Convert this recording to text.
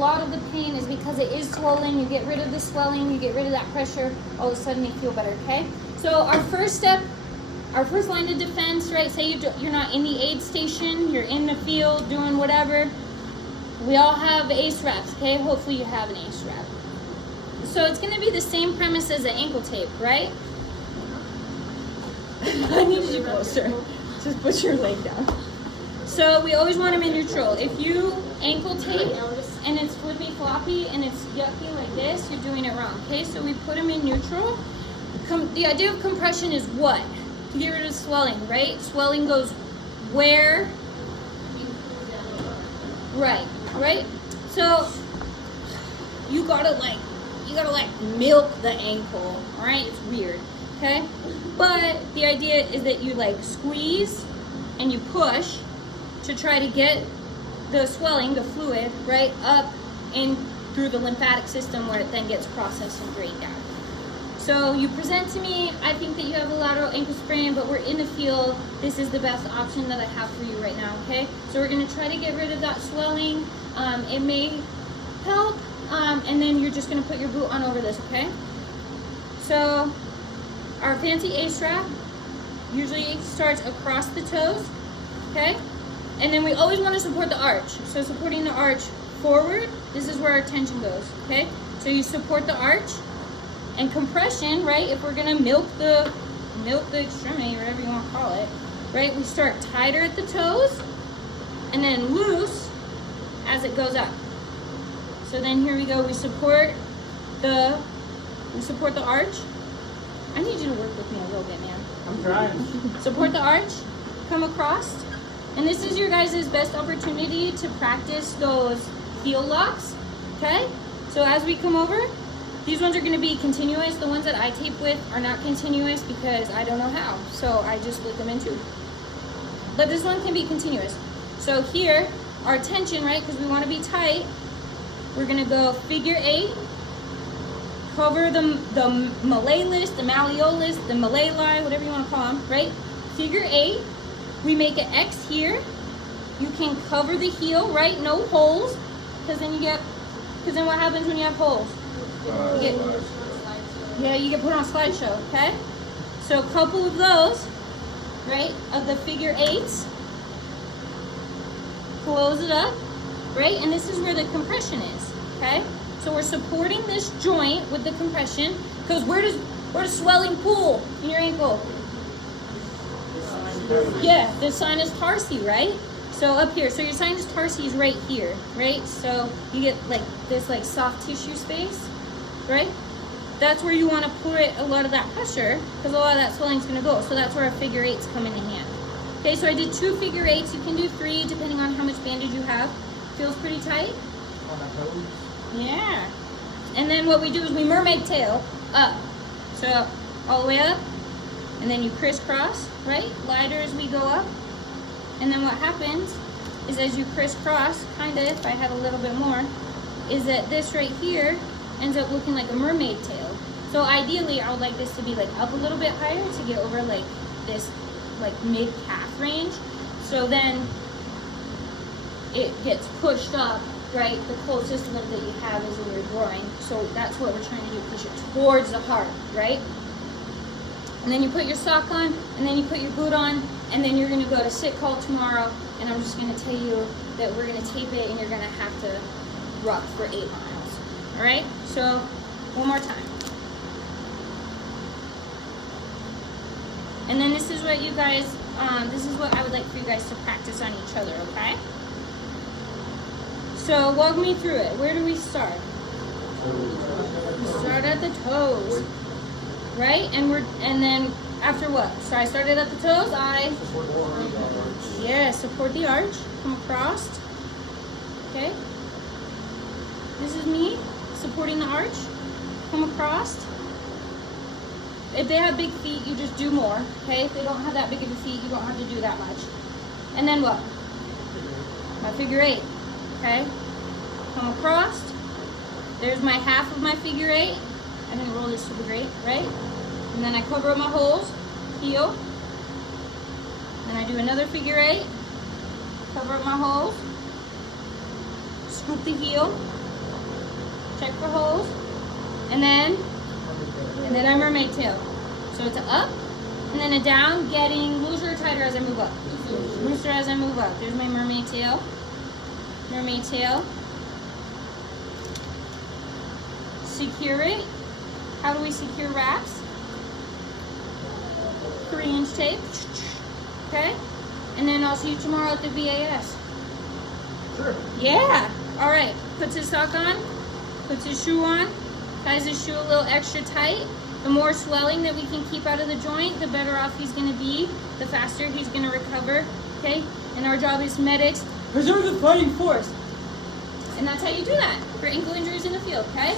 lot of the pain is because it is swollen. You get rid of the swelling, you get rid of that pressure, all of a sudden you feel better, okay? So our first step, our first line of defense, right? Say you're not in the aid station, you're in the field doing whatever. We all have ACE wraps, okay? Hopefully you have an ACE wrap. So it's gonna be the same premise as an ankle tape, right? I needed you closer. Just put your leg down. So we always want them in neutral. If you ankle tape and it's flippy floppy and it's yucky like this, you're doing it wrong, okay? So we put them in neutral. The idea of compression is what? To get rid of swelling, right? Swelling goes where? Right? So you gotta like milk the ankle, all right? It's weird, okay? But the idea is that you like squeeze and you push to try to get the swelling, the fluid, right, up in through the lymphatic system where it then gets processed and drained out. So you present to me, I think that you have a lateral ankle sprain, but we're in the field. This is the best option that I have for you right now, okay? So we're gonna try to get rid of that swelling. It may help, and then you're just gonna put your boot on over this, okay? So our fancy ACE strap usually starts across the toes, okay? And then we always want to support the arch. So supporting the arch forward, this is where our tension goes, okay? So you support the arch, and compression, right? If we're gonna milk the extremity, whatever you want to call it, right? We start tighter at the toes, and then loose as it goes up. So then here we go. We support the arch. I need you to work with me a little bit, man. I'm trying. Support the arch, come across, and this is your guys' best opportunity to practice those heel locks, okay? So as we come over, these ones are gonna be continuous. The ones that I tape with are not continuous because I don't know how, so I just split them in two. But this one can be continuous. So here, our tension, right, because we wanna be tight, we're gonna go figure 8, cover the malleolus, the malleolus, the malleoli, whatever you want to call them, right? Figure 8. We make an X here. You can cover the heel, right? No holes, because then what happens when you have holes? You get put on a slideshow, okay? So a couple of those, right, of the figure 8s. Close it up, right? And this is where the compression is, okay? So we're supporting this joint with the compression, because where does swelling pool in your ankle? Yeah, the sinus tarsi, right? So up here, so your sinus tarsi is right here, right? So you get like this like soft tissue space, right? That's where you want to put a lot of that pressure, because a lot of that swelling is going to go. So that's where our figure 8s come into hand. Okay, so I did 2 figure 8s. You can do 3 depending on how much bandage you have. Feels pretty tight? On my toes. Yeah. And then what we do is we mermaid tail up. So all the way up, and then you crisscross, right? Lighter as we go up. And then what happens is as you crisscross, kinda, if I had a little bit more, is that this right here ends up looking like a mermaid tail. So ideally I would like this to be like up a little bit higher to get over like this like mid-calf range. So then it gets pushed up, right? The closest limb that you have is in your groin. So that's what we're trying to do, push it towards the heart, right? And then you put your sock on, and then you put your boot on, and then you're gonna go to sit call tomorrow, and I'm just gonna tell you that we're gonna tape it, and you're gonna have to rock for 8 miles, all right? So, one more time. And then this is what you guys, this is what I would like for you guys to practice on each other, okay? So walk me through it. Where do we start? We start at the toes, right? And then after what? So I started at the toes. Support the arch. Come across. Okay. This is me supporting the arch. Come across. If they have big feet, you just do more. Okay. If they don't have that big of a feet, you don't have to do that much. And then what? My figure 8. Okay, come across. There's my half of my figure 8. I didn't roll this super great, right? And then I cover up my holes, heel. Then I do another figure 8, cover up my holes, scoop the heel, check for holes, and then our mermaid tail. So it's a up, and then a down, getting looser or tighter as I move up. Looser as I move up. There's my mermaid tail. Mermaid tail. Secure it. How do we secure wraps? 3-inch tape. Okay? And then I'll see you tomorrow at the VAS. Sure. Yeah. All right. Puts his sock on. Puts his shoe on. Ties his shoe a little extra tight. The more swelling that we can keep out of the joint, the better off he's going to be. The faster he's going to recover. Okay? And our job as medics, preserve the fighting force. And that's how you do that for ankle injuries in the field. Okay?